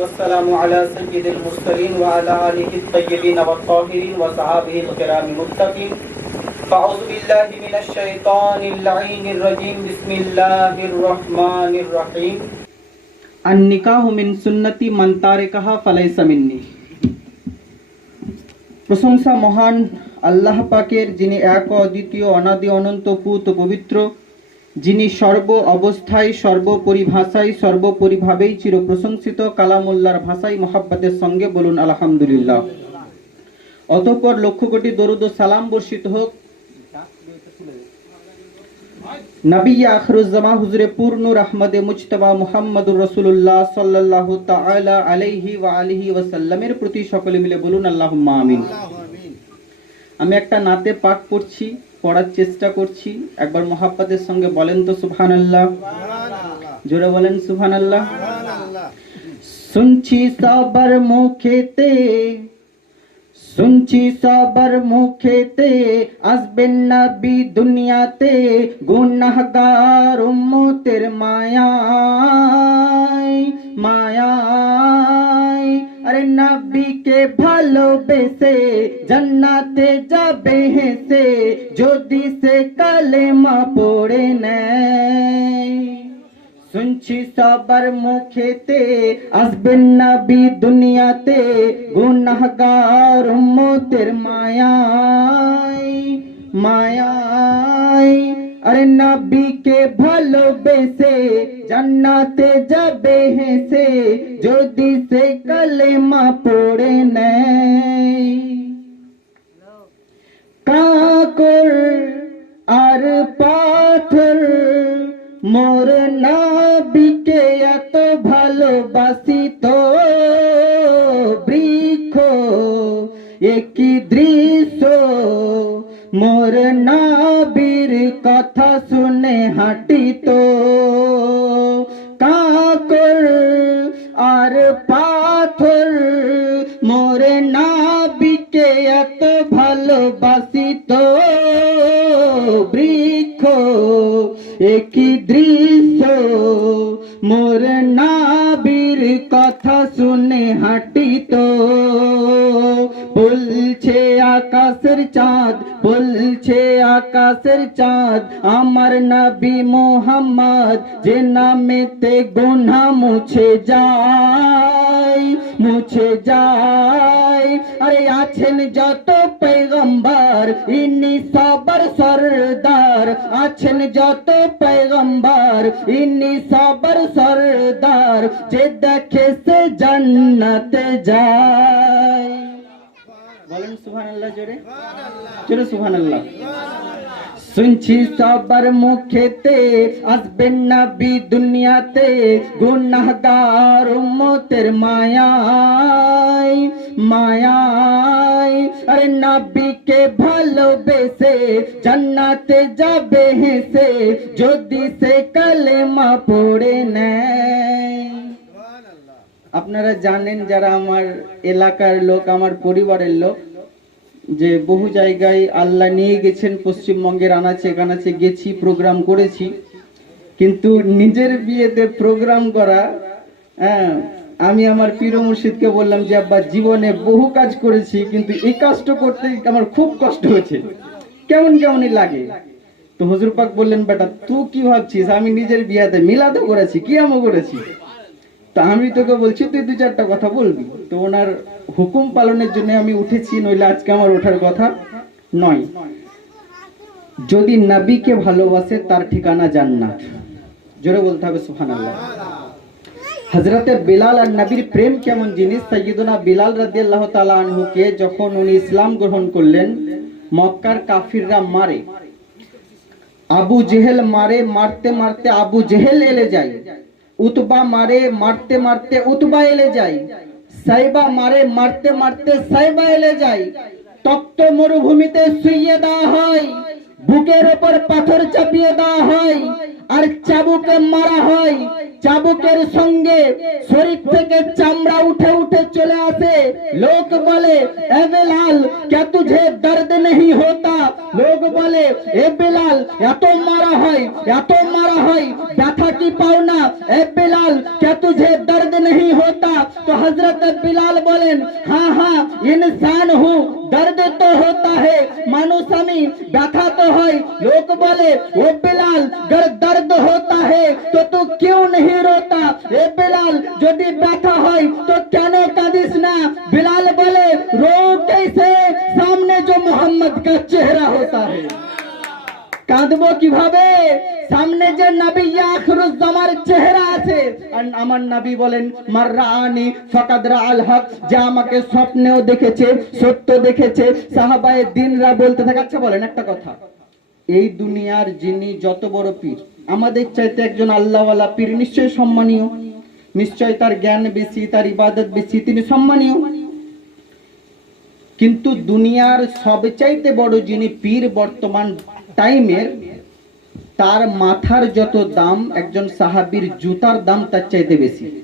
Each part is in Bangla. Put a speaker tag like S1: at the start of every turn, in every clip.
S1: والسلام على سيد المرسلين وعلى آله الطيبين والطاهرين وصحابه الكرام المتقين فأعوذ بالله من الشيطان اللعين الرجيم بسم الله الرحمن الرحيم النكاح من سنتي من تاركها فليس مني প্রশংসা মহান আল্লাহ পাকের যিনি এক ও অদ্বিতীয় অনাদি অনন্ত পুত পবিত্র যিনি সর্ব অবস্থায় সর্বপরিভাষায় সর্বপরিভাবেই চির প্রশংসিত কালামুল্লার ভাষায় মহাব্বাতের সঙ্গে বলুন আলহামদুলিল্লাহ। অতঃপর লক্ষ কোটি দরুদ সালাম বর্ষিত হোক। আখরুজ্জামা পূর্ণ রহমদে মুজতবা মুহাম্মদুর রসুল্লাহ সাল্লাল্লাহু তাআলা আলাইহি ওয়া আলিহি ওয়াসাল্লামের প্রতি সকলে মিলে বলুন আল্লাহুম্মা আমিন। আমি একটা নাতে পাক পড়ছি। পড়ার চেষ্টা করছি। একবার মহাব্বাতের সঙ্গে বলেন তো সুফান সুবহানাল্লাহ। জোরে বলেন সুবহানাল্লাহ। শুনছি সবার মুখেতে শুনছি সবার মুখেতে আসবেন নবী দুনিয়াতে গুনাহগার উম্মতের মায়ায় মায়ায়। আরে নবীকে ভালোবেসে জান্নাতে যাবে হেসে যদি সে কালেমা পড়ে নেয় শুনছি সবার মুখেতে আসবেন নবী দুনিয়াতে গুনাহগার উম্মতের মায়ায় মায়ায় আরে নবীকে ভালোবেসে জান্নাতে যাবে হেসে যদি সে কালেমা পড়ে নেয় কাকর আর পাথর মোর নাবিকে এত ভালোবাসি তো বৃক্ষ একই দৃশ্য মোর নাবির কথা শুনে হাঁটিত। কাকর আর পাথর মোর নাবিকে এত ভালোবাসিত। বৃক্ষ একই দৃশ্য মোর নাবির কথা শুনে হাঁটিত। বলছে আকাশের চাঁদ, বলছে আকাশের চাঁদ, আমার নবী মোহাম্মদ যে নামেতে গুনা মুছে যায় মুছে যায়। আরে আছেন যত পেগম্বর ইনি সবার সরদার। আছেন যত পেগম্বর ইনি সবার সরদার। যে দেখে সে জান্নাতে যায়। বলেন সুবহানাল্লাহ জোরে। জোরে সুবহানাল্লাহ। শুনছি সবার মুখেতে আসবেন নবী দুনিয়াতে, গুনাহগার উম্মতের মায়ায় মায়ায়। আরে নবীকে ভালোবেসে জান্নাতে যাবে হেসে, যদি সে কালেমা পড়ে নেয় আপনারা জানেন যারা আমার এলাকার লোক, আমার পরিবারের লোক, যে বহু জায়গায় আল্লাহ নিয়ে গেছেন, পশ্চিমবঙ্গের আনাচে কানাচে গেছি, প্রোগ্রাম করেছি। কিন্তু নিজের বিয়েতে প্রোগ্রাম করা হ্যাঁ আমি আমার পীর মুর্শিদকে বললাম যে, আব্বা, জীবনে বহু কাজ করেছি, কিন্তু এই কাজটা করতে আমার খুব কষ্ট হয়েছে। কেমন কেমনই লাগে? তো হুজুর পাক বললেন, বেটা, তুই কি ভাবছিস? আমি নিজের বিয়াতে মিলাতে করেছি কি আমো করেছি। তা আমি তোকে বলছি, তুই দু চারটা কথা বলবি। তো ওনার হুকুম পালনের জন্য আমি উঠেছি, নইলে আজকে আমার ওঠার কথা নয়। যদি নবীকে ভালোবাসে, তার ঠিকানা জান্নাত। জোরে বলতে হবে, সুবহানাল্লাহ। হজরতে বিলাল আর নবীর প্রেম কেমন জিনিস? সাইয়্যিদুনা বিলাল রাদিয়াল্লাহু তাআলা আনহুকে যখন উনি ইসলাম গ্রহণ করলেন, মক্কার কাফিররা মারে। আবু জেহেল মারে, মারতে মারতে আবু জেহেল এলে যায়। উতবা মারে মারতে মারতে উতবা এলে যায় সাইবা মারে মারতে মারতে সাইবা এলে যায় তপ্ত মরুভূমিতে শুইয়ে দেওয়া হয়। বুকের ওপর পাথর চাপিয়ে দেওয়া হয়। আর চাবুকে মারা হয় চাবুকের সঙ্গে শরীর থেকে চামড়া উঠে উঠে চলে আসে লোক বলে এ বেলাল क्या तुझे दर्द नहीं होता লোক বলে এ বেলাল এত মারা হয় এত মারা হয় ব্যথা কি পাও না এ বেলাল क्या तुझे दर्द नहीं होता तो हजरत बिलाल বলেন हाँ हाँ इंसान हूँ दर्द तो होता है মানুষ আমি ব্যথা তো হয় লোক বলে ও বেলাল गर दर्द होता है तो तू क्यों नहीं रोता এ বেলাল যদি ব্যথা হয় তো কেন কাঁদিস না বিলাল বলে रो कैसे सामने जो मोहम्मद का चेहरा होता है কাঁদবো কিভাবে সামনে যে নবী আখরুজ্জামার চেহারা আছে আর আমার নবী বলেন মাররানি ফাকাদ রাআল হক যে আমাকে স্বপ্নেও দেখেছে সত্য দেখেছে সাহাবায়ে দিনরা বলতে থাকে আচ্ছা বলেন একটা কথা এই দুনিয়ার যিনি যত বড় পীর আমাদের চাইতে একজন আল্লাহওয়ালা পীর নিশ্চয় সম্মানীয়। নিশ্চয় তার জ্ঞান বেশি, তার ইবাদত বেশি, তিনি সম্মানীয়। কিন্তু দুনিয়ার সবচাইতে বড় যিনি পীর বর্তমান টাইমের, তার মাথার যত দাম, একজন সাহাবীর জুতার দাম তার চাইতে বেশি।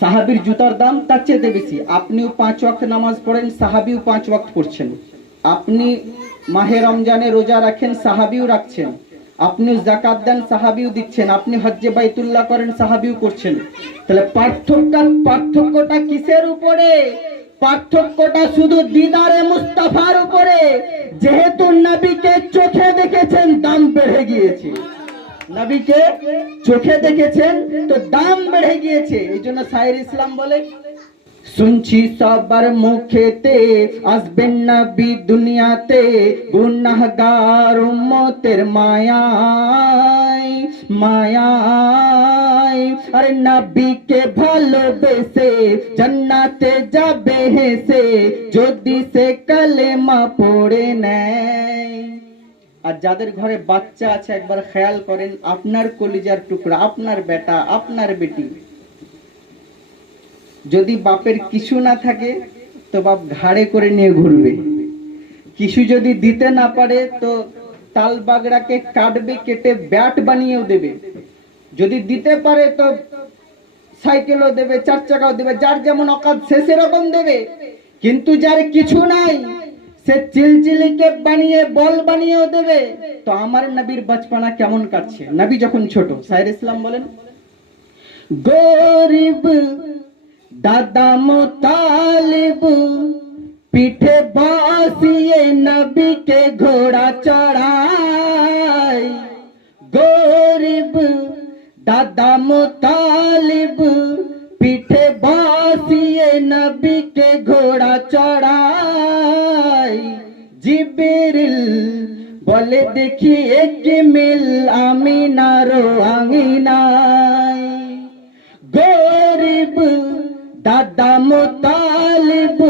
S1: সাহাবীর জুতার দাম তার চাইতে বেশি। আপনিও পাঁচ ওয়াক্ত নামাজ পড়েন, সাহাবিও পাঁচ ওয়াক্ত পড়ছেন। আপনি মাহে রমজানে রোজা রাখেন, সাহাবিও রাখছেন। আপনিও জাকাত দেন, সাহাবিও দিচ্ছেন। আপনি হজ্জে বাইতুল্লাহ করেন, সাহাবিও করছেন। তাহলে পার্থক্য, পার্থক্যটা কিসের উপরে? পার্থক্যটা শুধু দিদারে মুস্তাফার উপরে। যেহেতু নবীকে চোখে দেখেছেন, দাম বেড়ে গিয়েছে। নবীকে চোখে দেখেছেন, তো দাম বেড়ে গিয়েছে। এই জন্য সাইর ইসলাম বলে শুনছি সবার মুখেতে, আসবেন নবী দুনিয়াতে, গুনাহগার উম্মতের মায়ায় মায়ায়। আরে নবীকে ভালোবেসে জান্নাতে যাবে হেসে, যদি সে কালেমা পড়ে নেয়। আর যাদের ঘরে বাচ্চা আছে, একবার খেয়াল করেন, আপনার কলিজার টুকরা, আপনার বেটা, আপনার বেটি। যদি বাপের কিছু না থাকে, তো বাপ ঘাড়ে করে নিয়ে ঘুরবে। কিছু যদি দিতে না পারে, তো তাল বাগড়াকে কাটবে, কেটে ব্যাট বানিয়েও দেবে। যদি দিতে পারে, তো সাইকেলও দেবে, চার চাকাও দেবে, যার যেমন অকাত, সে সেরকম দেবে। কিন্তু যার কিছু নাই, সে চিলচিলিকে বানিয়ে, বল বানিয়েও দেবে। তো আমার নবীর বাচপানা কেমন কাটছে? নবী যখন ছোট সাইর ইসলাম বলেন, গরিব দাদা মুতালিব, পিঠে বাসিয়ে নবীকে ঘোড়া চড়াই গরিব, দাদা মুতালিব, পিঠে বাসিয়ে নবীকে ঘোড়া চড়াই জিবিরিল বলে, দেখি এক মিল আমিনারো আঙিনাই গরিব দাদা মোতালিব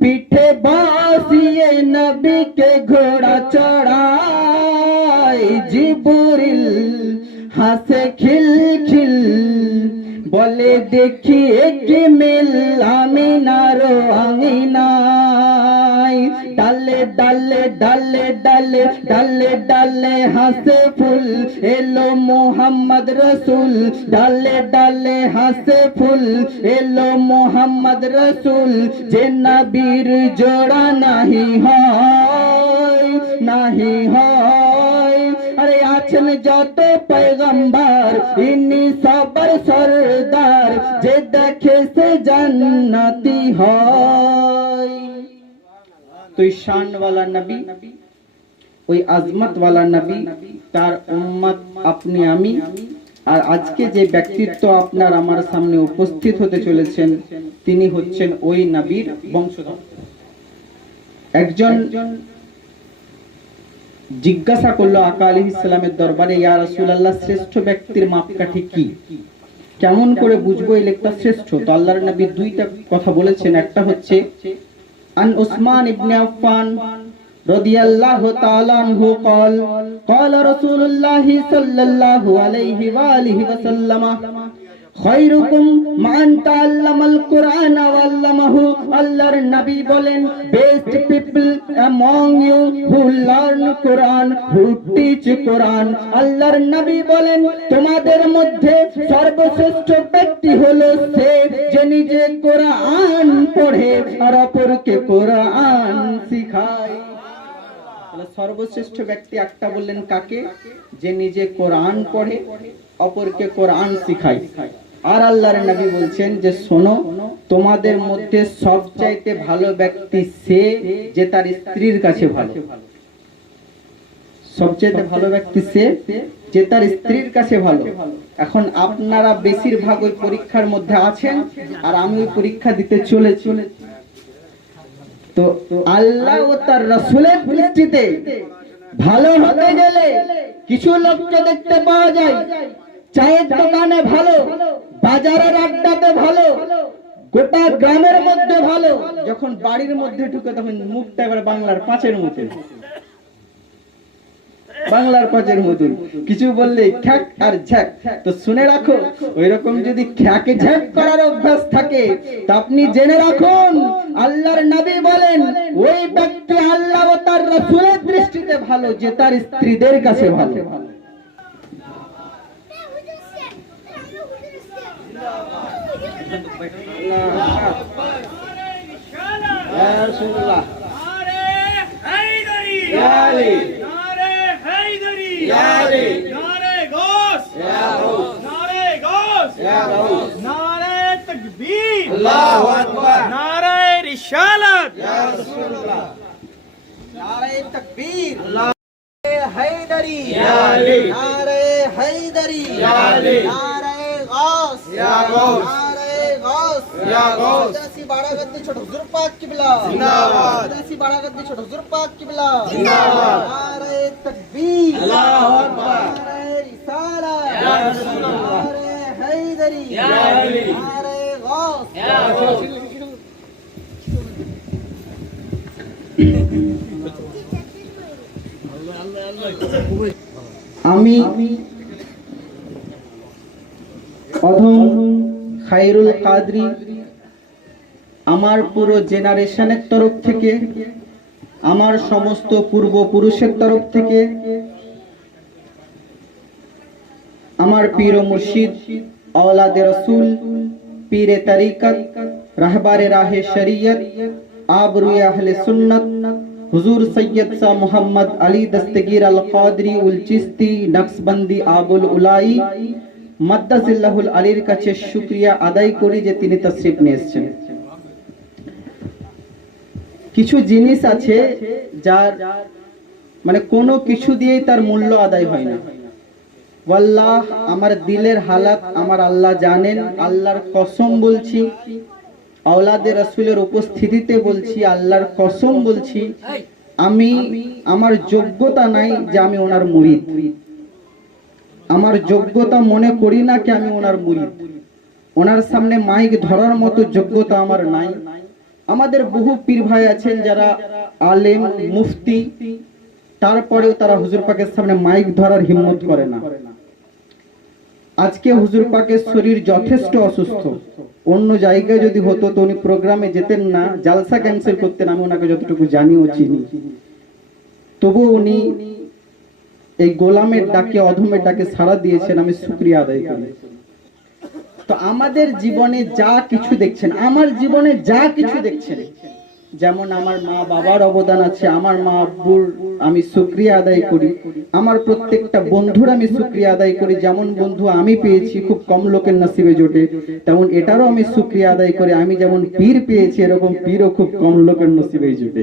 S1: পিঠে বাসিয়ে নবীকে ঘোড়া চড়াই জিবরিল হাসে খিল খিল বলে দেখি এক মিল আমিনারো আঙিনাই ডালে ডালে ডালে ডালে ডালে ডালে হাসে ফুল। এলো মোহাম্মদ রসুল। ডালে ডালে হাসে ফুল। এলো মোহাম্মদ রসুল। যে নবীর জোড়া নাহি হয় নাহি হয়। আরে আছেন যত পয়গম্বর, ইনি সবার সরদার। যে দেখে সে জান্নাতি হয়। তো এই শানওয়ালা নবী, ওই আজমতওয়ালা নবী, তার উম্মত আপনি আমি, আর আজকে যে ব্যক্তিত্ব আপনার আমার সামনে উপস্থিত হতে চলেছেন, তিনি হচ্ছেন ওই নবীর বংশধর। একজন জিজ্ঞাসা করল আকা আলী ইসলামের দরবারে, ইয়া রাসূলুল্লাহ, শ্রেষ্ঠ ব্যক্তির মাপকাঠি কি? কেমন করে বুঝব এই লোকটা শ্রেষ্ঠ? তো আল্লাহর নবী দুইটা কথা বলেছেন। একটা হচ্ছে عن عثمان بن عفان رضي الله تعالى عنه قال قال رسول الله صلى الله عليه وآله وسلم খৈরুকুম মান তাআল্লামাল কুরআন ওয়া আল্লামাহু। আল্লাহর নবী বলেন best people among you who learn Quran who teach Quran আল্লাহর নবী বলেন, তোমাদের মধ্যে সর্বশ্রেষ্ঠ ব্যক্তি হলো সে যে নিজে কোরআন পড়ে আর অপরকে কোরআন শিখায়। সর্বশ্রেষ্ঠ ব্যক্তি একটা বললেন কাকে? যে নিজে কোরআন পড়ে, অপরকে কোরআন শিখায়। আর আল্লাহর নবী বলছেন যে, শোনো, তোমাদের মধ্যে সবচাইতে ভালো ব্যক্তি সে যে তার স্ত্রীর কাছে ভালো। সবচাইতে ভালো ব্যক্তি সে যে তার স্ত্রীর কাছে ভালো। এখন আপনারা বেশিরভাগ ওই পরীক্ষার মধ্যে আছেন আর আমি ওই পরীক্ষা দিতে চলেছি। তো আল্লাহ ও তার রসুলের দৃষ্টিতে ভালো হতে গেলে কিছু লোককে দেখতে পাওয়া যায়। চায়ের দোকানে ভালো বাজারের আড্ডাতে ভালো, গোটা গ্রামের মধ্যে ভালো, যখন বাড়ির মধ্যে ঢুকে তখন মুখটা এবার বাংলার পাঁচের মতো বাংলার পাঁচের মতন। কিছু বললে খ্যাক আর ঝ্যাক। তো শুনে রাখো ওই রকম যদি খ্যাক ঝ্যাক করার অভ্যাস থাকে, তা আপনি জেনে রাখুন, আল্লাহর নবী বলেন, ওই ব্যক্তি আল্লাহ ও তার রাসূলের দৃষ্টিতে ভালো, যে তার স্ত্রীদের কাছে ভালো।
S2: নারে হায়দারি
S1: আলী।
S2: নারে হায়দারি
S1: আলী।
S2: নারে গোস নারে গোস নারে তাকবীর
S1: আল্লাহু আকবার।
S2: নারে রিসালাত
S1: নারে তাকবীর হায়দারি
S3: আলী।
S1: নারে হায়দারি
S3: আলী।
S1: নারে গাস
S3: ইয়া গাউস।
S1: নারে গাস
S3: ইয়া গাউস।
S1: দাসি বাড়াগদ্দি ছোট হুজুর পাক কিবলা
S3: জিন্দাবাদ।
S1: দাসি বাড়াগদ্দি ছোট হুজুর পাক কিবলা
S3: জিন্দাবাদ।
S1: নারে তাকবীর
S3: আল্লাহু আকবার।
S1: নারে রিসালা
S3: ইয়া রাসূলুল্লাহ।
S1: নারে হায়দারি
S3: আলী।
S1: নারে গাস আমি অধম খাইরুল কাদরি আমার পুরো জেনারেশনের তরফ থেকে, আমার সমস্ত পূর্বপুরুষের তরফ থেকে, আমার পীর মুর্শিদ, আওলাদে রসুল, পীরে তারিকত, রাহবারে রাহে শরীয়ত আবরুয়ে আহলে সুন্নত, হুজুর সৈয়দ শাহ মোহাম্মদ আলী দস্তগীর আল কাদরি উল চিস্তি, নকশবন্দি আবুল উলাই, মাদ্দাসিল্লাহুল আলীর কাছে শুকরিয়া আদায় করি যে তিনি তশরিফ নিয়ে এসেছেন। কিছু জিনিস আছে যার মানে কোনো কিছু দিয়েই তার মূল্য আদায় হয় না। ওয়াল্লাহ, আমার দিলের হালাত আমার আল্লাহ জানেন, আল্লাহর কসম বলছি, আওলাদে রসুলের উপস্থিতিতে বলছি, আল্লাহর কসম বলছি, আমি, আমার যোগ্যতা নাই যে আমি ওনার মুরিদ। আমার যোগ্যতা মনে করি না কি আমি ওনার মুরিদ। ওনার সামনে মাইক ধরার মতো যোগ্যতা আমার নাই। আমাদের বহু পীর ভাই আছেন যারা আলেম, মুফতি, তারপরেও তারা হুজুর পাকের সামনে মাইক ধরার হিম্মত করে না। আজকে হুজুর পাকের শরীর যথেষ্ট অসুস্থ। অন্য জায়গায় যদি হতো তো উনি প্রোগ্রামে যেতেন না, জালসা ক্যান্সেল করতেন, আমি ওনাকে যতটুকু জানি ও চিনি। তবুও উনি এই গোলামের ডাকে, অধমের ডাকে সাড়া দিয়েছেন, আমি শুক্রিয়া আদায় করি। তো আমাদের জীবনে যা কিছু দেখছেন, আমার জীবনে যা কিছু দেখছেন, যেমন আমার মা বাবার অবদান আছে, আমার মা আব্বুর আমি শুক্রিয়া আদায় করি, আমার প্রত্যেকটা বন্ধুর আমি শুক্রিয়া আদায় করি, যেমন বন্ধু আমি পেয়েছি খুব কম লোকের নসিবে জোটে, তেমন এটারও আমি শুক্রিয়া আদায় করি, আমি যেমন পীর পেয়েছি, এরকম পীরও খুব কম লোকের নসিবে জোটে।